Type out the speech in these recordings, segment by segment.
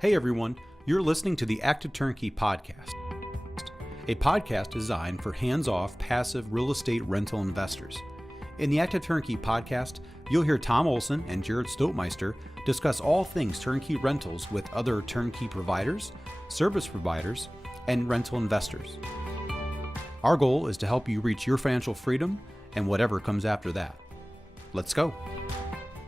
Hey everyone, you're listening to the Active Turnkey Podcast, a podcast designed for hands-off, passive real estate rental investors. In the Active Turnkey Podcast, you'll hear Tom Olson and Jared Stoltmeister discuss all things turnkey rentals with other turnkey providers, service providers, and rental investors. Our goal is to help you reach your financial freedom and whatever comes after that. Let's go.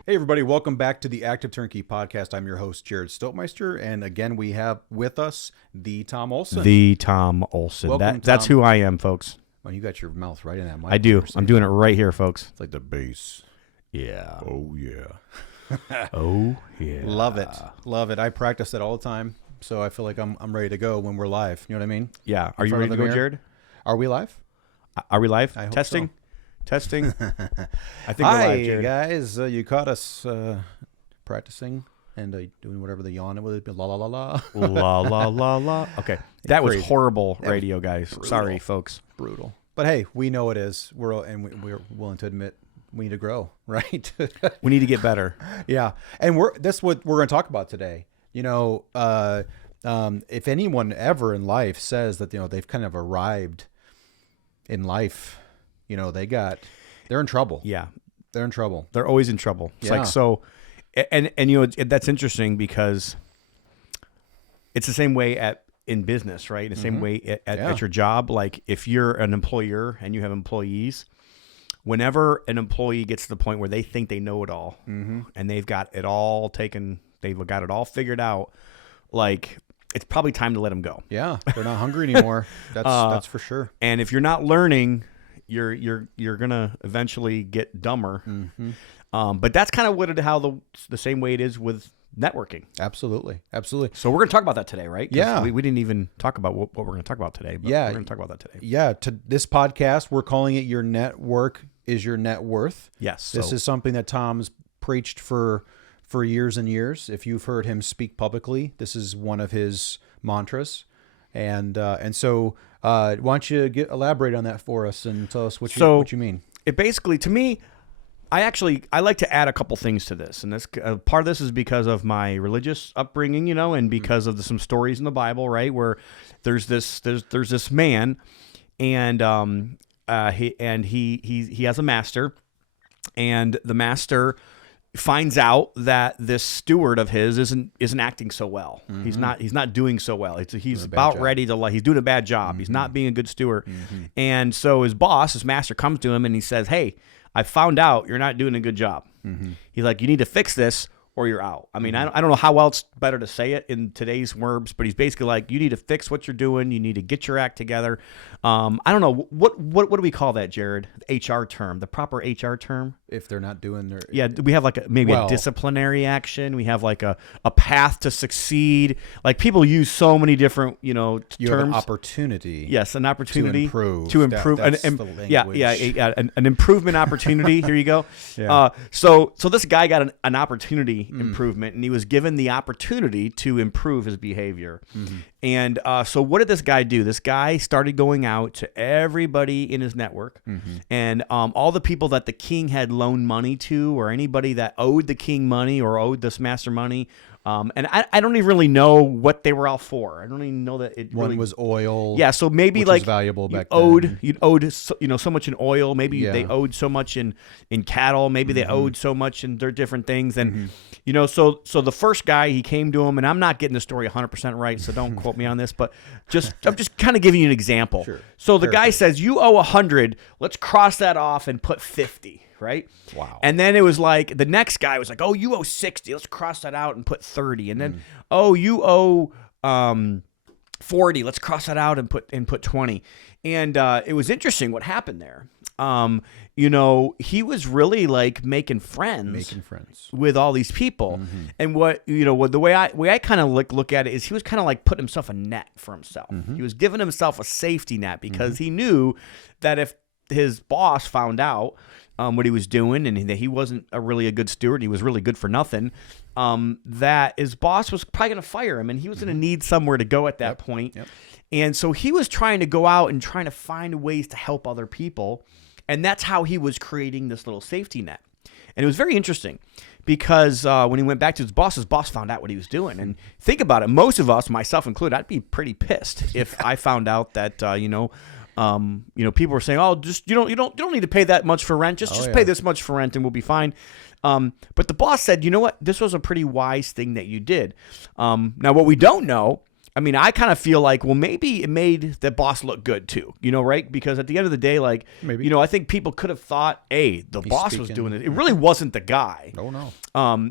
Hey everybody, welcome back to the Active Turnkey Podcast. I'm your host, Jared Stoltmeister, and again, we have with us the Tom Olson. The Tom Olson. Welcome, That's Tom. who I am, folks. Well, you got your mouth right in that mic. I do. I'm doing it right here, folks. It's like the bass. Yeah. Oh, yeah. Oh, yeah. Love it. Love it. I practice it all the time, so I feel like I'm ready to go when we're live. You know what I mean? Yeah. Are you front ready of to the go, mirror? Jared? Are we live? Are we live? I hope Testing? so. Testing? I think we're Hi, live, Jared. guys. You caught us practicing and doing whatever the yawn was. La, la, la, la. La, la, la, la. Okay. That was Crazy. horrible That radio, guys. brutal. Sorry, folks. Brutal. But hey, we know it is. We're willing to admit we need to grow, right? We need to get better. Yeah, and that's what we're going to talk about today. You know, if anyone ever in life says that they've kind of arrived in life, they're in trouble. Yeah. They're in trouble. They're always in trouble. It's Yeah. like, so, and that's interesting because it's the same way in business, right? The same way at your job. Like if you're an employer and you have employees, whenever an employee gets to the point where they think they know it all and they've got it all taken, they've got it all figured out, like it's probably time to let them go. Yeah, they're not hungry anymore. That's for sure. And if you're not learning, you're gonna eventually get dumber. But that's kind of how the same way it is with networking. Absolutely. So we're going to talk about that today, right? 'Cause Yeah. We didn't even talk about what we're going to talk about today, but Yeah. we're going to talk about that today. Yeah, to this podcast, we're calling it Your Network is Your Net Worth. Yes. This is something that Tom's preached for years and years. If you've heard him speak publicly, this is one of his mantras. And so why don't you elaborate on that for us and tell us what you mean? It basically, to me, I like to add a couple things to this, and this part of this is because of my religious upbringing, and because of some stories in the Bible, right, where there's this man, and he has a master, and the master finds out that this steward of his isn't acting so well. He's not doing so well. He's about ready to he's doing a bad job. He's not being a good steward, and so his master comes to him and he says, "Hey, I found out you're not doing a good job." He's like, "You need to fix this or you're out." I mean, I don't know how else better to say it in today's words, but he's basically like, you need to fix what you're doing. You need to get your act together. I don't know. What do we call that, Jared? The HR term, the proper HR term? If they're not doing their... Yeah, we have a disciplinary action. We have like a path to succeed. Like people use so many different, You terms. have an opportunity. Yes, an opportunity to improve. That's the language. An improvement opportunity. Here you go. Yeah. So this guy got an opportunity improvement, and he was given the opportunity to improve his behavior. And so what did this guy do? This guy started going out to everybody in his network, and all the people that the king had loaned money to, or anybody that owed the king money or owed this master money. And I don't even really know what they were all for. I don't even know that it One really was oil. Yeah, so maybe which like was valuable back you owed so much in oil. Maybe they owed so much in cattle. Maybe they owed so much in their different things. And so the first guy, he came to him, and I'm not getting the story 100% right, so don't quote me on this, but I'm just kind of giving you an example. Sure. So the guy says, "You owe 100. Let's cross that off and put 50." Right? Wow. And then it was like the next guy was like, "Oh, you owe 60. Let's cross that out and put 30." And then, "Oh, you owe 40. Let's cross that out and put 20." And it was interesting what happened there. He was really like making friends with all these people. And the way I kind of look at it is he was kind of like putting himself a net for himself. He was giving himself a safety net because he knew that if his boss found out what he was doing and that he wasn't really a good steward, he was really good for nothing, that his boss was probably going to fire him, and he was going to need somewhere to go at that point. And so he was trying to go out and trying to find ways to help other people, and that's how he was creating this little safety net. And it was very interesting because when he went back to his boss found out what he was doing. And think about it, most of us, myself included, I'd be pretty pissed if I found out that people were saying, "Oh, just you don't need to pay that much for rent. Just pay this much for rent, and we'll be fine." But the boss said, "You know what? This was a pretty wise thing that you did." Now, what we don't know. I mean, I kind of feel like, well, maybe it made the boss look good too, right? Because at the end of the day, like, maybe. I think people could have thought, hey, the boss was doing it. It really wasn't the guy. Oh, no.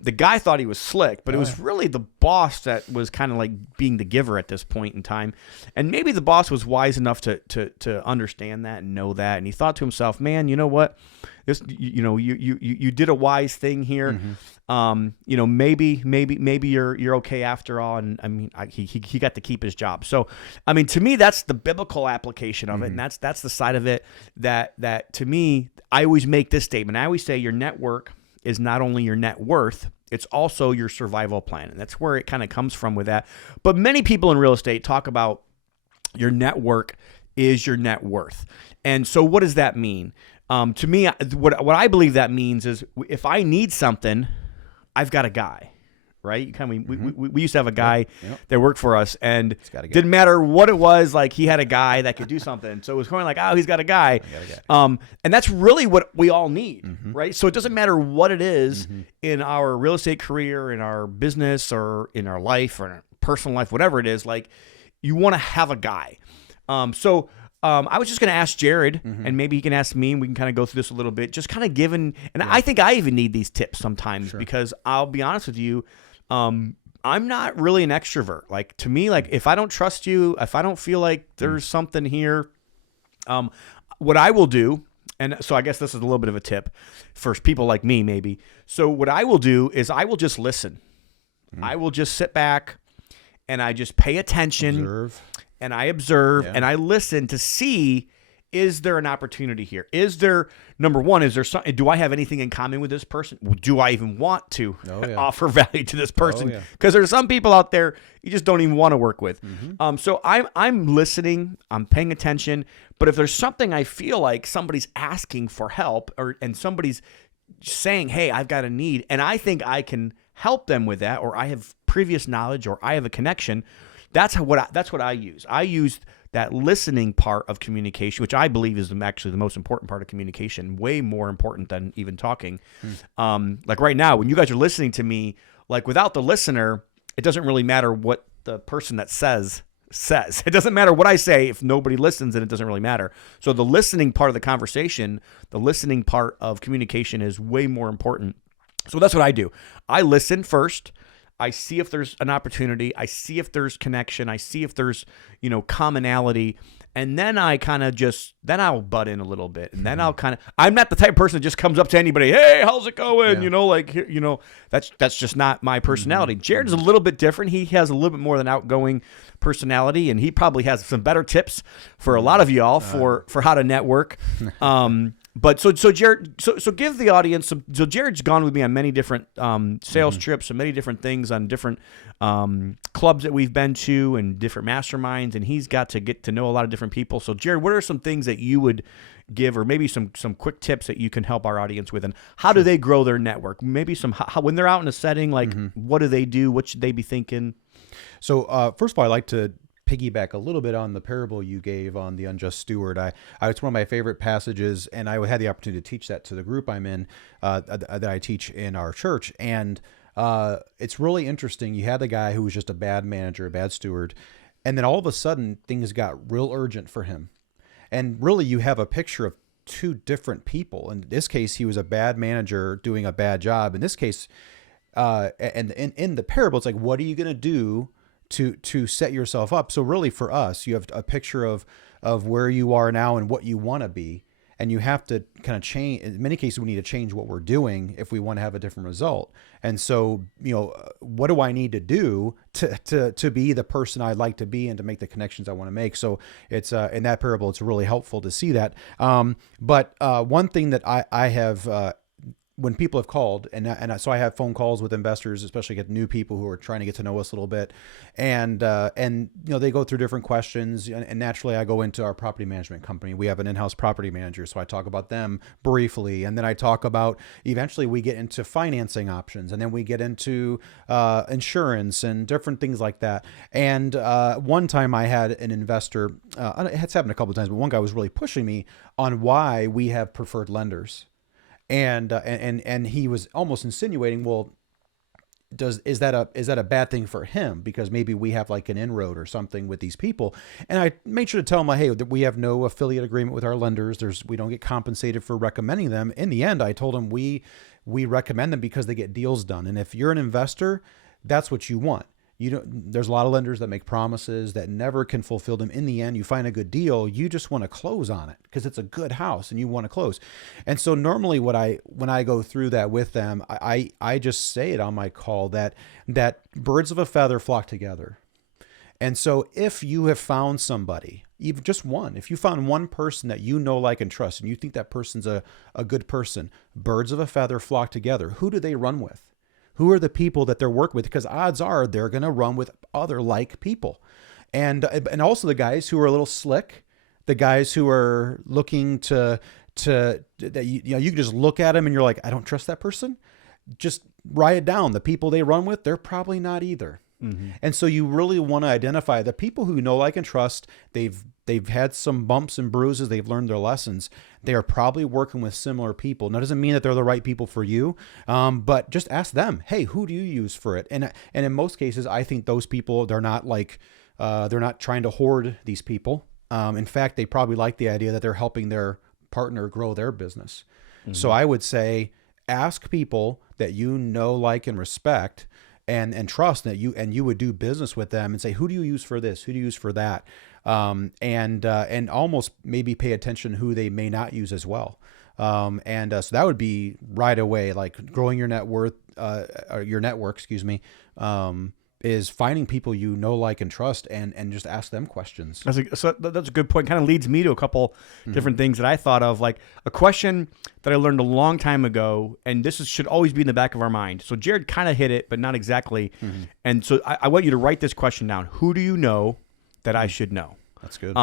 The guy thought he was slick, but it was really the boss that was kind of like being the giver at this point in time. And maybe the boss was wise enough to understand that and know that. And he thought to himself, man, you know what? This, you did a wise thing here. Maybe you're okay after all. And I mean, he got to keep his job. So, I mean, to me, that's the biblical application of it. And that's the side of it that to me, I always make this statement. I always say your network is not only your net worth, it's also your survival plan. And that's where it kind of comes from with that. But many people in real estate talk about your network is your net worth. And so what does that mean? To me, what I believe that means is if I need something, I've got a guy, right? We used to have a guy that worked for us, and didn't matter what it was, like he had a guy that could do something. So it was kind of like, oh, he's got a guy. And that's really what we all need, right? So it doesn't matter what it is in our real estate career, in our business, or in our life, or in our personal life, whatever it is, like you want to have a guy. I was just going to ask Jared, and maybe he can ask me, and we can kind of go through this a little bit, just kind of giving, and I think I even need these tips sometimes because I'll be honest with you, I'm not really an extrovert. Like to me, like if I don't trust you, if I don't feel like there's something here, what I will do, and so I guess this is a little bit of a tip for people like me maybe. So what I will do is I will just listen. I will just sit back and I just pay attention. And I observe and I listen to see, is there an opportunity here? Is there, number one, do I have anything in common with this person? Do I even want to offer value to this person? Because there's some people out there you just don't even want to work with. So I'm listening, I'm paying attention, but if there's something I feel like somebody's asking for help and somebody's saying, hey, I've got a need, and I think I can help them with that, or I have previous knowledge, or I have a connection, that's what I use. I use that listening part of communication, which I believe is actually the most important part of communication, way more important than even talking. Like right now, when you guys are listening to me, like without the listener, it doesn't really matter what the person that says. It doesn't matter what I say if nobody listens, and it doesn't really matter. So the listening part of the conversation, the listening part of communication is way more important. So that's what I do. I listen first. I see if there's an opportunity. I see if there's connection. I see if there's, commonality. And then I kind of then I'll butt in a little bit. And then I'm not the type of person that just comes up to anybody, hey, how's it going? That's just not my personality. Jared's a little bit different. He has a little bit more of an outgoing personality, and he probably has some better tips for a lot of y'all for how to network. But so Jared, so give the audience some. So Jared's gone with me on many different sales trips and many different things on different clubs that we've been to and different masterminds, and he's got to get to know a lot of different people. So Jared, what are some things that you would give, or maybe some quick tips that you can help our audience with, and how do they grow their network? Maybe how when they're out in a setting, like what do they do? What should they be thinking? So first of all, I like to piggyback a little bit on the parable you gave on the unjust steward. It's one of my favorite passages, and I had the opportunity to teach that to the group I'm in, that I teach in our church. And it's really interesting. You had the guy who was just a bad manager, a bad steward, and then all of a sudden things got real urgent for him. And really you have a picture of two different people. In this case, he was a bad manager doing a bad job. In this case, and in the parable, it's like, what are you going to do to set yourself up? So really for us, you have a picture of where you are now and what you want to be. And you have to kind of change. In many cases, we need to change what we're doing if we want to have a different result. And so, what do I need to do to be the person I'd like to be and to make the connections I want to make? So it's in that parable, it's really helpful to see that. But one thing that I have when people have called, so I have phone calls with investors, especially get new people who are trying to get to know us a little bit, and they go through different questions, and naturally I go into our property management company. We have an in-house property manager, so I talk about them briefly, and then I talk about, eventually we get into financing options, and then we get into insurance and different things like that. And one time I had an investor, it's happened a couple of times, but one guy was really pushing me on why we have preferred lenders. And he was almost insinuating, well, is that a bad thing for him, because maybe we have like an inroad or something with these people? And I made sure to tell him, like, hey, we have no affiliate agreement with our lenders. We don't get compensated for recommending them. In the end, I told him we recommend them because they get deals done. And if you're an investor, that's what you want. There's a lot of lenders that make promises that never can fulfill them. In the end, you find a good deal, you just want to close on it because it's a good house and you want to close. And so normally when I go through that with them, I just say it on my call that birds of a feather flock together. And so if you have found somebody, even just one, if you found one person that you know, like, and trust, and you think that person's a good person, birds of a feather flock together. Who do they run with? Who are the people that they're working with? Because odds are they're going to run with other like people. And also the guys who are a little slick, the guys who are looking to that you can just look at them and you're like, I don't trust that person. Just write it down. The people they run with, they're probably not either. Mm-hmm. And so you really want to identify the people who know, like, and trust. They've had some bumps and bruises. They've learned their lessons. They are probably working with similar people. Now, it doesn't mean that they're the right people for you, but just ask them, hey, who do you use for it? And in most cases, I think those people, they're not trying to hoard these people. In fact, they probably like the idea that they're helping their partner grow their business. Mm-hmm. So I would say, ask people that you know, like, and respect, and trust, that you would do business with them, and say, who do you use for this? Who do you use for that? And almost maybe pay attention who they may not use as well. So that would be right away, like growing your net worth, or your network, is finding people you know, like, and trust, and just ask them questions. That's a good point. Kind of leads me to a couple different things that I thought of, like a question that I learned a long time ago, and this should always be in the back of our mind. So Jared kind of hit it, but not exactly. Mm-hmm. And so I want you to write this question down. Who do you know that I should know? That's good.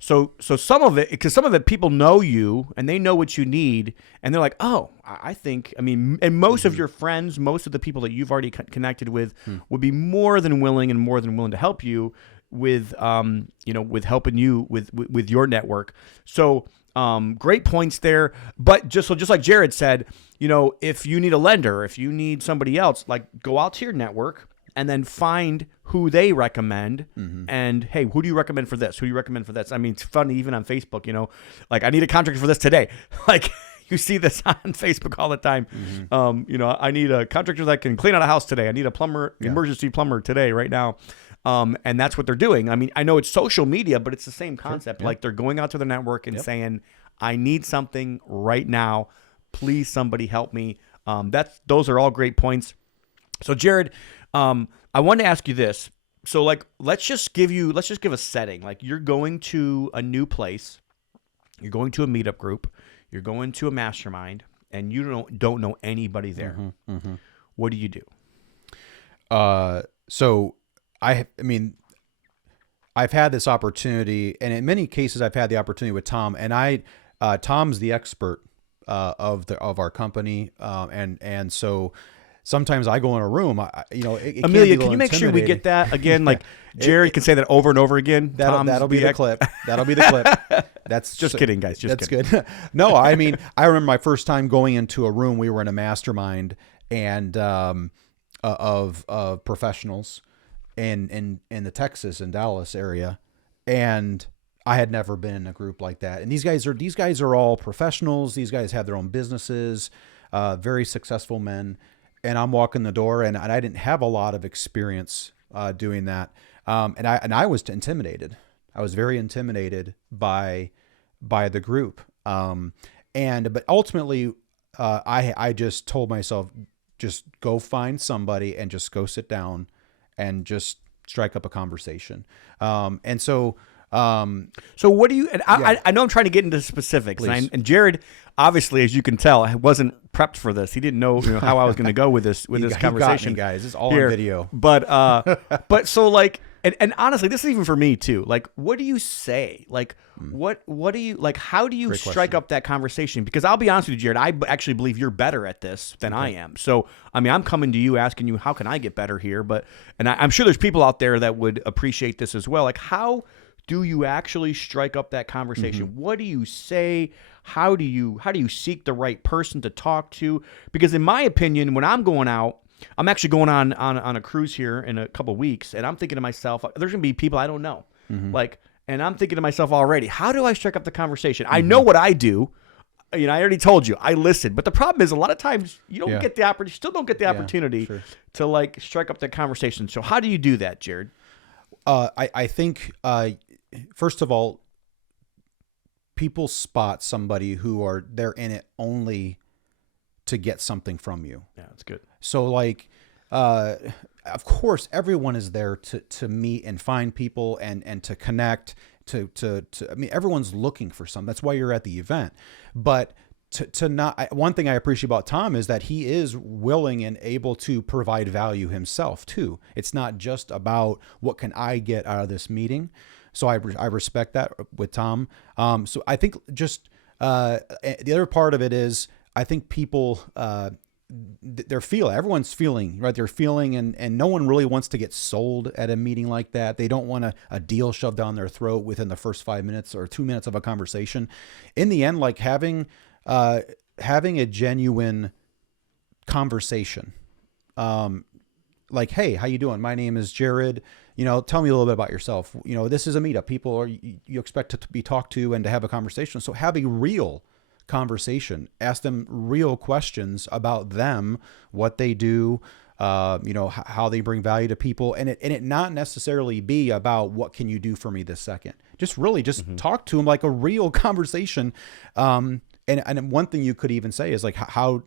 So some of it, people know you and they know what you need, and they're like, oh, and most of your friends, most of the people that you've already connected with would be more than willing to help you with, with helping you with your network. So, great points there. But just like Jared said, if you need a lender, if you need somebody else, like, go out to your network and then find who they recommend. Mm-hmm. And, hey, who do you recommend for this? Who do you recommend for this? I mean, it's funny, even on Facebook, like, I need a contractor for this today. Like, you see this on Facebook all the time. Mm-hmm. I need a contractor that can clean out a house today. I need a plumber, emergency plumber today, right now. And that's what they're doing. I mean, I know it's social media, but it's the same concept. Sure. Like, they're going out to their network and saying, I need something right now. Please, somebody help me. Those are all great points. So, Jared, I wanted to ask you this. So, like, let's just give a setting. Like, you're going to a new place, you're going to a meetup group, you're going to a mastermind, and you don't know anybody there. Mm-hmm, mm-hmm. What do you do? So I've had this opportunity, and in many cases, I've had the opportunity with Tom, and Tom's the expert of our company, and so. Sometimes I go in a room, Amelia, can you make sure we get that again? Like, Jared can say that over and over again. That'll be the clip. That'll be the clip. That's just kidding, guys. That's kidding. Good. No, I mean, I remember my first time going into a room. We were in a mastermind and of professionals in the Texas and Dallas area, and I had never been in a group like that. And these guys are all professionals. These guys have their own businesses, very successful men. And I'm walking the door, and I didn't have a lot of experience doing that, and I was intimidated. I was very intimidated by the group, but ultimately, I just told myself, just go find somebody and just go sit down, and just strike up a conversation. And so So what do you? And I know I'm trying to get into specifics, and Jared, obviously, as you can tell, wasn't prepped for this. He didn't know, how I was going to go with this conversation. He got me, guys. It's all on video. But so like, and honestly, this is even for me too. Like, what do you say? Like, what do you like? How do you strike up that conversation? Because I'll be honest with you, Jared, I actually believe you're better at this than I am. So I mean, I'm coming to you asking you, how can I get better here? And I'm sure there's people out there that would appreciate this as well. Like, how do you actually strike up that conversation? What do you say? How do you seek the right person to talk to? Because in my opinion, when I'm going out, I'm actually going on a cruise here in a couple of weeks, and I'm thinking to myself, there's going to be people I don't know. And I'm thinking to myself already, how do I strike up the conversation? I know what I do. I already told you, I listen. But the problem is a lot of times you don't get the opportunity, still don't get the opportunity to like strike up that conversation. So how do you do that, Jared? I think, first of all, people spot somebody they're in it only to get something from you. Yeah, that's good. So like, of course, everyone is there to meet and find people and to connect I mean, everyone's looking for something. That's why you're at the event. But one thing I appreciate about Tom is that he is willing and able to provide value himself too. It's not just about what can I get out of this meeting. So I respect that with Tom. So I think just the other part of it is I think people everyone's feeling, right? They're feeling, and no one really wants to get sold at a meeting like that. They don't want a deal shoved down their throat within the first 5 minutes or 2 minutes of a conversation. In the end, like having a genuine conversation, like, hey, how you doing? My name is Jared. Tell me a little bit about yourself. This is a meetup. People are, you expect to be talked to and to have a conversation. So have a real conversation. Ask them real questions about them, what they do, how they bring value to people, and it not necessarily be about what can you do for me this second. Just really talk to them like a real conversation. And one thing you could even say is like, how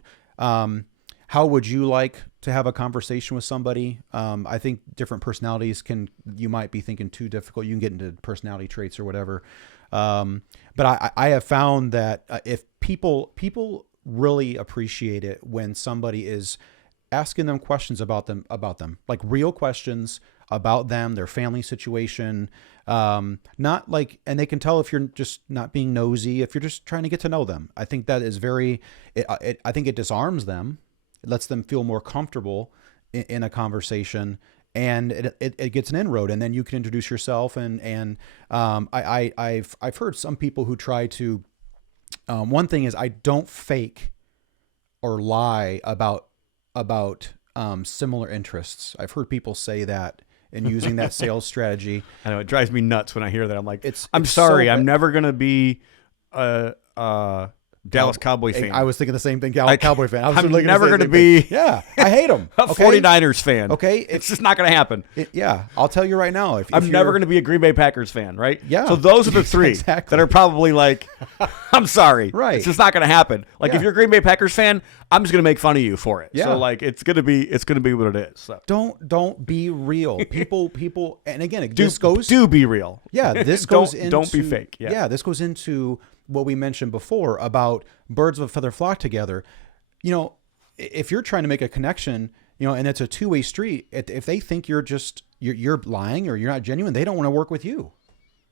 would you like to have a conversation with somebody? I think different personalities you might be thinking too difficult. You can get into personality traits or whatever. But I have found that if people really appreciate it when somebody is asking them questions about them, like real questions about them, their family situation, not like, and they can tell if you're just not being nosy, if you're just trying to get to know them. I think that is I think it disarms them. It lets them feel more comfortable in a conversation, and it gets an inroad, and then you can introduce yourself. And I've heard some people who try to, one thing is I don't fake or lie about similar interests. I've heard people say that and using that sales strategy. I know it drives me nuts when I hear that. I'm like, I'm sorry, I'm never going to be Dallas Cowboy fan. I was thinking the same thing, Cowboy fan. I'm never going to be I hate them. A 49ers fan. Okay. It's just not going to happen. I'll tell you right now. I'm never going to be a Green Bay Packers fan, right? Yeah. So those are the three that are probably like, I'm sorry. Right. It's just not going to happen. Like if you're a Green Bay Packers fan, I'm just going to make fun of you for it. Yeah. So like it's going to be what it is. So. Don't be real. People, and again, do be real. Yeah. This goes into, don't be fake. Yeah. This goes into what we mentioned before about birds of a feather flock together. If you're trying to make a connection, and it's a two-way street, if they think you're lying or you're not genuine, they don't want to work with you.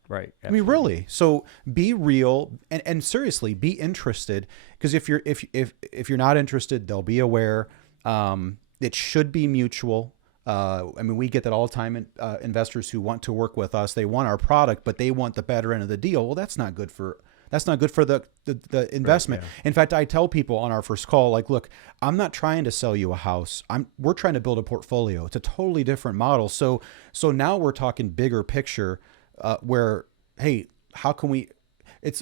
Right. Absolutely. I mean, really. So be real and seriously be interested, because if you're not interested, they'll be aware. It should be mutual. I mean, we get that all the time. Investors who want to work with us, they want our product, but they want the better end of the deal. Well, that's not good for the investment. Right, yeah. In fact, I tell people on our first call, like, look, I'm not trying to sell you a house. We're trying to build a portfolio. It's a totally different model. So now we're talking bigger picture, where, hey, how can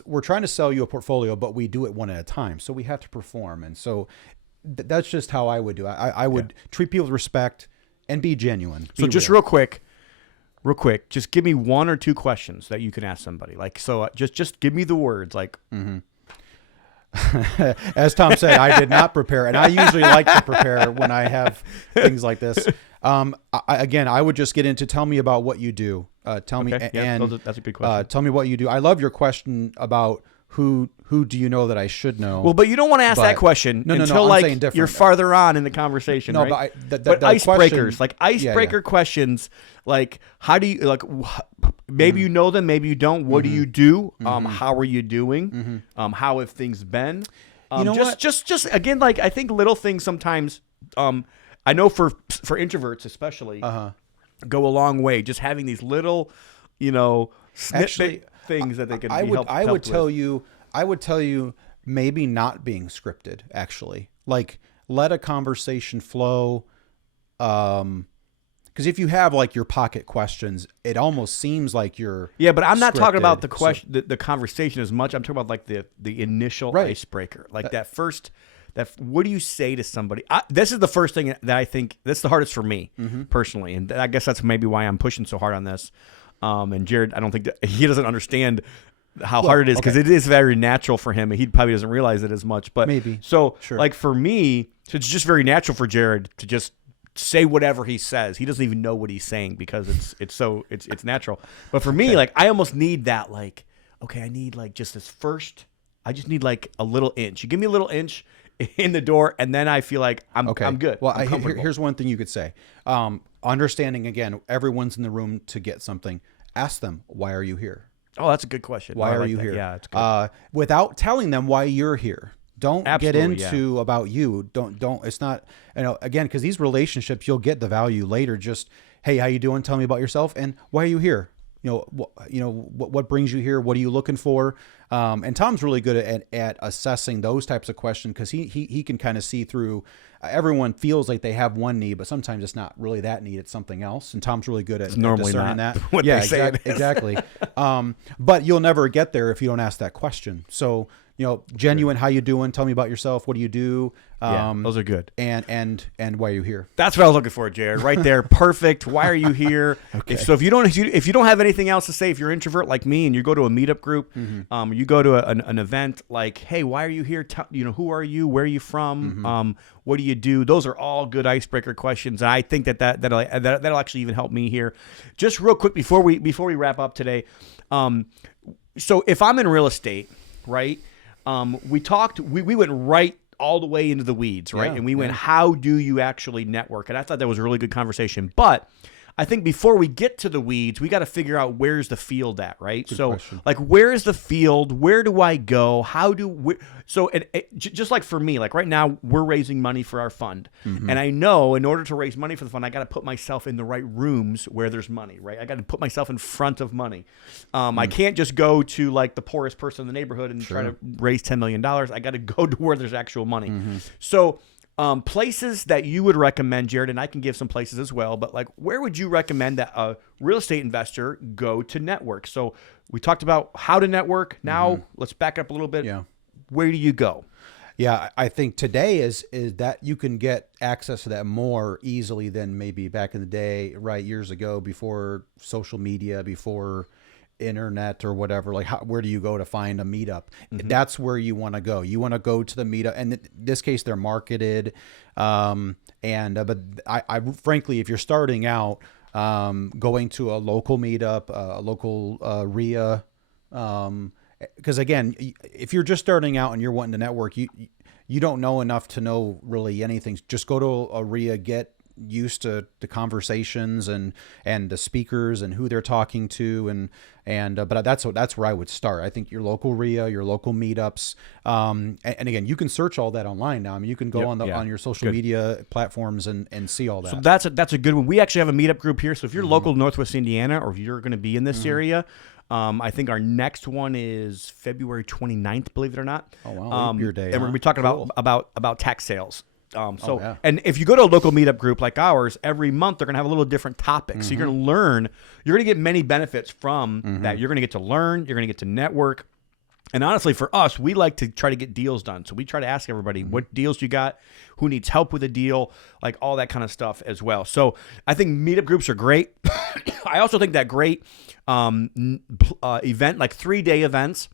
we're trying to sell you a portfolio, but we do it one at a time. So we have to perform. And so that's just how I would do it. I would treat people with respect and be genuine. So just real quick, just give me one or two questions that you can ask somebody. Like, so just give me the words. Like, As Tom said, I did not prepare, and I usually like to prepare when I have things like this. I would just get into tell me about what you do. Tell me, that's a good question. Tell me what you do. I love your question about who do you know that I should know. Well, but you don't want to ask that question until like you're farther on in the conversation, no, right? But icebreakers, like icebreaker questions, like how do you like? Maybe you know them, maybe you don't. What do you do? How are you doing? How have things been? You know just again, like I think little things sometimes. I know for introverts especially, go a long way. Just having these little, snippet things that they can. I would tell you maybe not being scripted. Actually, like let a conversation flow. Because if you have like your pocket questions, it almost seems like you're but I'm not talking about the question, the conversation as much. I'm talking about like the initial icebreaker, like that first. What do you say to somebody? This is the first thing that I think that's the hardest for me personally, and I guess that's maybe why I'm pushing so hard on this. And Jared, I don't think he doesn't understand how hard it is because it is very natural for him, and he probably doesn't realize it as much. But maybe like for me, so it's just very natural for Jared to just say whatever he says. He doesn't even know what he's saying because it's natural. But for me, like I almost need that. Like I need like just this first. I just need like a little inch. You give me a little inch in the door, and then I feel like I'm good. Well, here's one thing you could say. Understanding again, everyone's in the room to get something. Ask them, why are you here? Oh, that's a good question. Why are you here? Yeah, it's good. Without telling them why you're here. Don't get into about you. Don't. It's not. Again, because these relationships, you'll get the value later. Just hey, how you doing? Tell me about yourself, and why are you here? What brings you here? What are you looking for? And Tom's really good at assessing those types of questions because he can kind of see through. Everyone feels like they have one need, but sometimes it's not really that need; it's something else. And Tom's really good at discerning that. What they say exactly. But you'll never get there if you don't ask that question. So genuine. How you doing? Tell me about yourself. What do you do? Those are good. And why are you here? That's what I was looking for, Jared. Right there, perfect. Why are you here? Okay. If you don't have anything else to say, if you're an introvert like me and you go to a meetup group, you go to an event, like, hey, why are you here? Who are you? Where are you from? What do you do? Those are all good icebreaker questions. And I think that'll actually even help me here. Just real quick before we wrap up today. So if I'm in real estate, right? We went right all the way into the weeds, right? And we went, how do you actually network? And I thought that was a really good conversation. But I think before we get to the weeds, we got to figure out where's the field at, right? Good question. Like, where is the field? Where do I go? Just like for me, like right now, we're raising money for our fund. And I know in order to raise money for the fund, I got to put myself in the right rooms where there's money, right? I got to put myself in front of money. I can't just go to like the poorest person in the neighborhood and try to raise $10 million. I got to go to where there's actual money. So places that you would recommend, Jared, and I can give some places as well, but like where would you recommend that a real estate investor go to network? So we talked about how to network. Now let's back up a little bit. Yeah. Where do you go? Yeah, I think today is that you can get access to that more easily than maybe back in the day, right? Years ago, before social media, before internet or whatever. Like, where do you go to find a meetup? That's where you want to go. You want to go to the meetup, and in this case, they're marketed. But I frankly, if you're starting out, going to a local meetup, a local RIA. Because again, if you're just starting out and you're wanting to network, you don't know enough to know really anything. Just go to a RIA, get used to the conversations and the speakers and who they're talking to, but that's where I would start. I think your local RIA, your local meetups, and again, you can search all that online now. I mean, you can go on your social media platforms and see all that. So that's a good one. We actually have a meetup group here. So if you're local to Northwest Indiana, or if you're going to be in this area. I think our next one is February 29th, believe it or not. Oh, wow. Your day. And we're going to be talking about tax sales. And if you go to a local meetup group like ours, every month they're going to have a little different topic. So you're going to learn, you're going to get many benefits from that. You're going to get to learn, you're going to get to network. And honestly, for us, we like to try to get deals done. So we try to ask everybody, what deals you got, who needs help with a deal, like all that kind of stuff as well. So I think meetup groups are great. I also think that great event, like 3-day events,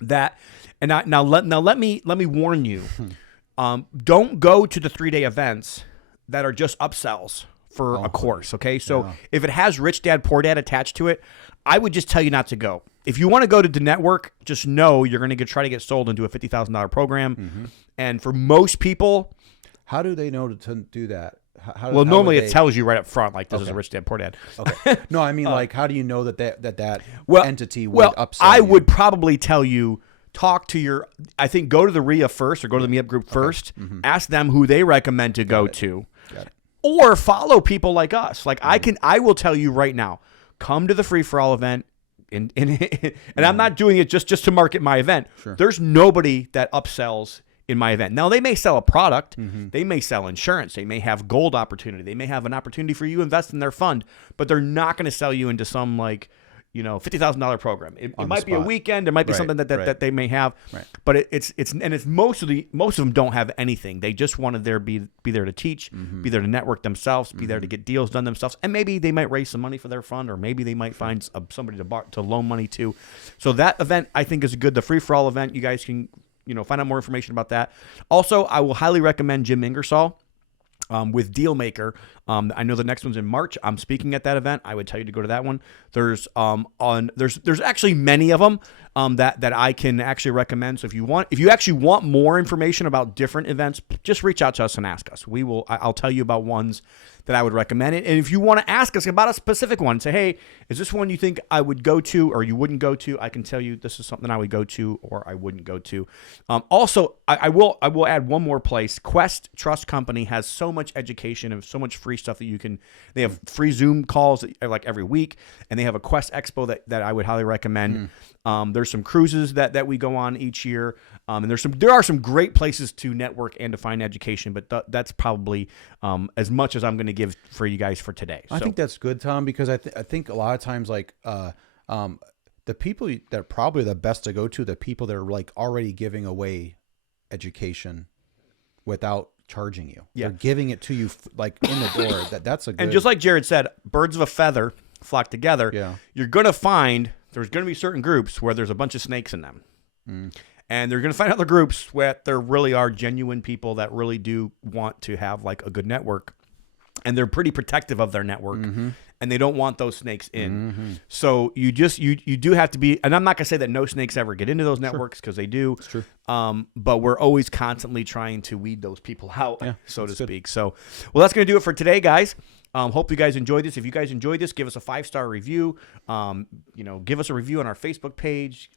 that, and now let me warn you, don't go to the 3-day events that are just upsells for a course. Okay, so if it has Rich Dad Poor Dad attached to it, I would just tell you not to go. If you want to go to the network, just know you're going to try to get sold into a $50,000 program, and for most people, how do they know to do that? Well, normally it tells you right up front, like this is a Rich Dad Poor Dad. Okay. No, I mean, like, how do you know that entity would upsell I you? would probably tell you, talk to I think go to the RIA first or go to the meetup group first. Ask them who they recommend to go to. Got it. Or follow people like us. Like I will tell you right now, come to the Free for All event. And I'm not doing it just to market my event. Sure. There's nobody that upsells in my event. Now, they may sell a product. They may sell insurance. They may have gold opportunity. They may have an opportunity for you to invest in their fund, but they're not going to sell you into some $50,000 program. It might be a weekend. It might be something that they may have, but it's most of them don't have anything. They just want to be there to teach, be there to network themselves, be there to get deals done themselves, and maybe they might raise some money for their fund, or maybe they might find somebody to loan money to. So that event I think is good. The Free for All event, you guys can find out more information about that. Also, I will highly recommend Jim Ingersoll. With Dealmaker. I know the next one's in March. I'm speaking at that event. I would tell you to go to that one. There's actually many of them that I can actually recommend. So if you actually want more information about different events, just reach out to us and ask us. I'll tell you about ones that I would recommend it. And if you want to ask us about a specific one, say, hey, is this one you think I would go to or you wouldn't go to? I can tell you this is something I would go to or I wouldn't go to. Also, I will add one more place. Quest Trust Company has so much education and so much free stuff that they have free Zoom calls like every week, and they have a Quest Expo that I would highly recommend. There's some cruises that we go on each year, and there are some great places to network and to find education, but that's probably as much as I'm going to give for you guys for today. I think that's good, Tom, because I think a lot of times the people that are probably the best to go to, the people that are like already giving away education without charging you. They're giving it to you like in the door. That's a good. And just like Jared said, birds of a feather flock together. Yeah. You're going to find there's going to be certain groups where there's a bunch of snakes in them. And they're going to find other groups where there really are genuine people that really do want to have like a good network. And they're pretty protective of their network, and they don't want those snakes in. So you do have to be, and I'm not going to say that no snakes ever get into those networks, because they do. It's true. But we're always constantly trying to weed those people out, so to speak. So, well, that's going to do it for today, guys. Hope you guys enjoyed this. If you guys enjoyed this, give us a 5-star review. Give us a review on our Facebook page.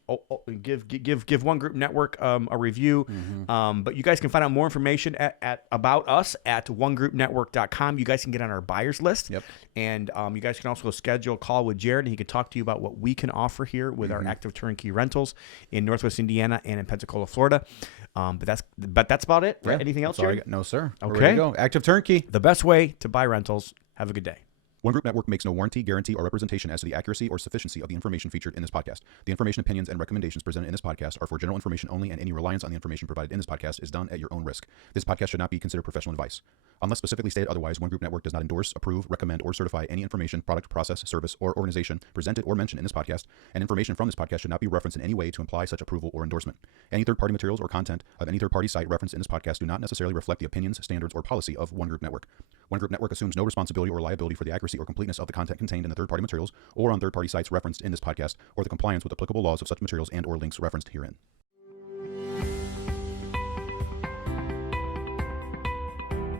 Give One Group Network a review. But you guys can find out more information about us at onegroupnetwork.com. You guys can get on our buyers list. Yep. And you guys can also schedule a call with Jared, and he can talk to you about what we can offer here with our active turnkey rentals in Northwest Indiana and in Pensacola, Florida. But that's about it. Right? Anything else, Jared? No, sir. Okay. We're ready to go. Active turnkey. The best way to buy rentals. Have a good day. One Group Network makes no warranty, guarantee, or representation as to the accuracy or sufficiency of the information featured in this podcast. The information, opinions, and recommendations presented in this podcast are for general information only, and any reliance on the information provided in this podcast is done at your own risk. This podcast should not be considered professional advice. Unless specifically stated otherwise, One Group Network does not endorse, approve, recommend, or certify any information, product, process, service, or organization presented or mentioned in this podcast, and information from this podcast should not be referenced in any way to imply such approval or endorsement. Any third-party materials or content of any third-party site referenced in this podcast do not necessarily reflect the opinions, standards, or policy of One Group Network. One Group Network assumes no responsibility or liability for the accuracy or completeness of the content contained in the third-party materials or on third-party sites referenced in this podcast, or the compliance with applicable laws of such materials and or links referenced herein.